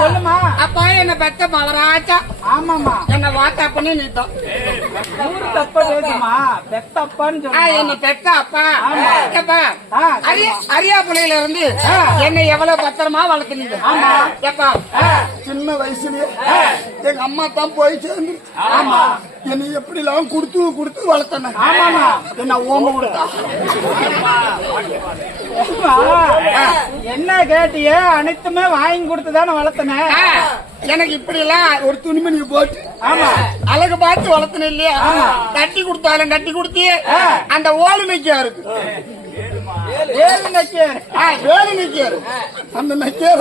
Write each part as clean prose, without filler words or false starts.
சொல்லுமா. அப்பா என்ன பெத்த மலராச்சா? ஆமாமா. என்ன வாத்தா பண்ணி நீட்டோம். தப்ப பேசுமா. பெத்தப்பான்னு சொல்லுமா. என்ன பெத்த அப்பா. எப்பா அரியா புள்ளையில இருந்து என்னை எவ்வளவு பத்திரமா வளர்த்துனீங்க. எப்பா சின்ன வயசுலயே எங்க அம்மா தான் போய் சேர்ந்து என்னை எப்படி எல்லாம் கொடுத்து வளர்த்தன. என்ன ஓம்ப கொடுத்தா என்ன கேட்டியே? அனைத்துமே வாங்கி கொடுத்துதானே வளர்த்தன. எனக்கு இப்படி எல்லாம் ஒரு துணிமணி போட்டு அழகு பார்த்து வளர்த்தன இல்லையா? கட்டி கொடுத்தாலும் கட்டி கொடுத்தி அந்த ஓடு நெக்கியா இருக்கு. வேலு நெக்கியாரு அந்த நெக்கியார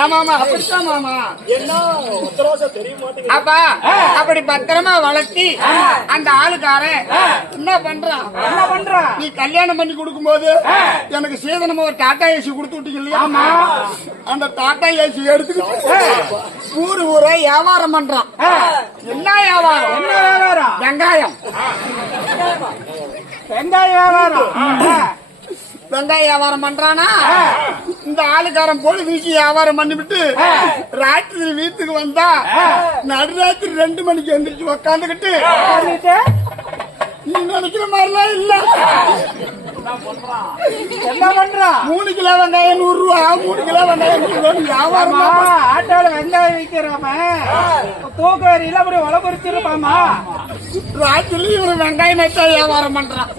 ஏமாமா அப்படித்தான் மாமா. அப்பா அப்படி பத்திரமா வளர்த்தி அந்த ஆளுக்காரன் என்ன பண்றான்? நீ கல்யாணம் பண்ணி கொடுக்கும் போது எனக்கு சீதனமா ஒரு டாடா ஏசி கொடுத்து விட்டீங்க இல்லையா? அந்த டாடா ஏசி எடுத்துக்கிட்டு ஊரா வியாபாரம் பண்றான். என்ன வியாபாரம்? வெங்காயம் வியாபாரம் பண்றானா? இந்த ஆளுக்காரன் போய் வீட்டு வியாபாரம் பண்ணிவிட்டு ராத்திரி வீட்டுக்கு வந்தா நடுராத்திரி 2 மணிக்கு எந்திரிச்சு உக்காந்துக்கிட்டு நீ நினைக்கிற மாதிரிலாம் இல்ல. என்ன பண்றான்? 3 கிலோ வெங்காயம் 100 ரூபா, 3 கிலோ வெங்காயம் 100 ரூபா வியாபாரம். ஆட்டோல வெங்காயம் விற்கிறவன் தூக்கு வரியில அப்படி உழப்பறிச்சிருப்பாமா. ராத்திரி இவரு வெங்காயம் வச்சா வியாபாரம் பண்றான்.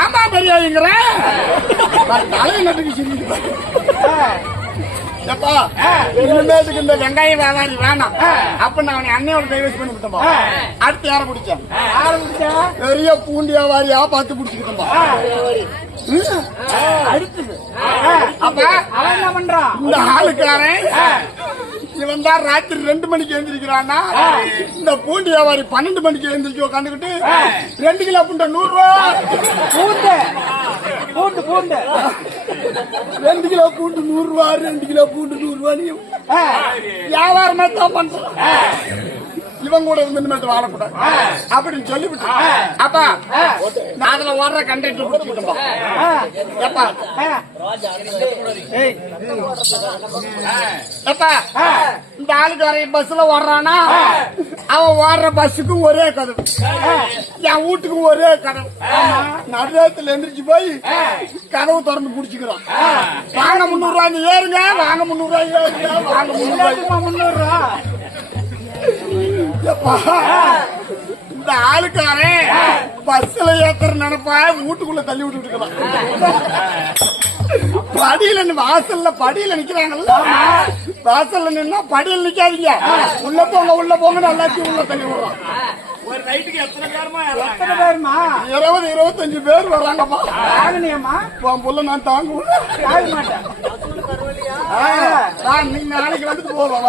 ஆமா பெரியவங்கிற தலை நட்டுக்கு சொல்லி எப்பா இனிமேட்டுக்கு இந்த வெங்காய வியாபாரி வேணாம். அப்ப நான் அவனை அன்னையோட டைவர்ஸ் பண்ணி விட்டோம். அடுத்து யார பிடிச்சேன்? பெரிய பூண்டி வியாபாரியா பார்த்து பிடிச்சிக்கிட்டோம். அடுத்தது அப்ப அவன் என்ன பண்றான்? இந்த ஆளுக்காரன் இவன் தான் ராத்திரி 2 மணிக்கு எழுந்திருக்கிறான்னா இந்த பூண்டி வியாபாரி 12 மணிக்கு எழுந்திரிச்சு உட்காந்துக்கிட்டு 2 கிலோ பூண்டை 100 ரூபா. பூண்டு 2 கிலோ பூண்டு 100 ரூபா, 2 கிலோ பூண்டு 100 ரூபா வியாபாரமே தான் பண்றான். இவன் கூட இருந்து வாழக்கூடாது அப்படின்னு சொல்லிவிட்டு அப்பா அதுல ஓடுற கண்டக்டர் பிடிச்சிக்கிட்டோம். எப்பா எப்பா இந்த ஆளுக்கு வர பஸ்ல ஓடுறானா அவன் ஓடுற பஸ்ஸுக்கும் ஒரே கதவு, என் வீட்டுக்கும் ஒரே கதவு. நடுராத்துல எந்திரிச்சு போய் கதவு திறந்து குடிச்சுக்கிறான். வாங்க 300 ரூபாய் ஏறுங்க, வாங்க 300 ரூபாய் ஏறுங்க, வாங்க 300 ரூபா. இந்த ஆளுக்காரன் பஸ்ல ஏத்துற நினைப்பா வீட்டுக்குள்ள தள்ளி விட்டு இருக்கான். படியில படியில நிக்கிறாங்கல்ல, வாசல்ல நின்னா படியில் நிக்காதீங்க, உள்ள போங்க எல்லாத்தையும் உள்ள தள்ளி விடுறான். ஒரு நைட்டுக்கு எத்தனை பேருமா? 20-25 பேர் வர்றாங்கப்பா. புள்ள நான் தாங்க மாட்டேன். நீங்க நாளைக்கு வந்துட்டு போறோம்.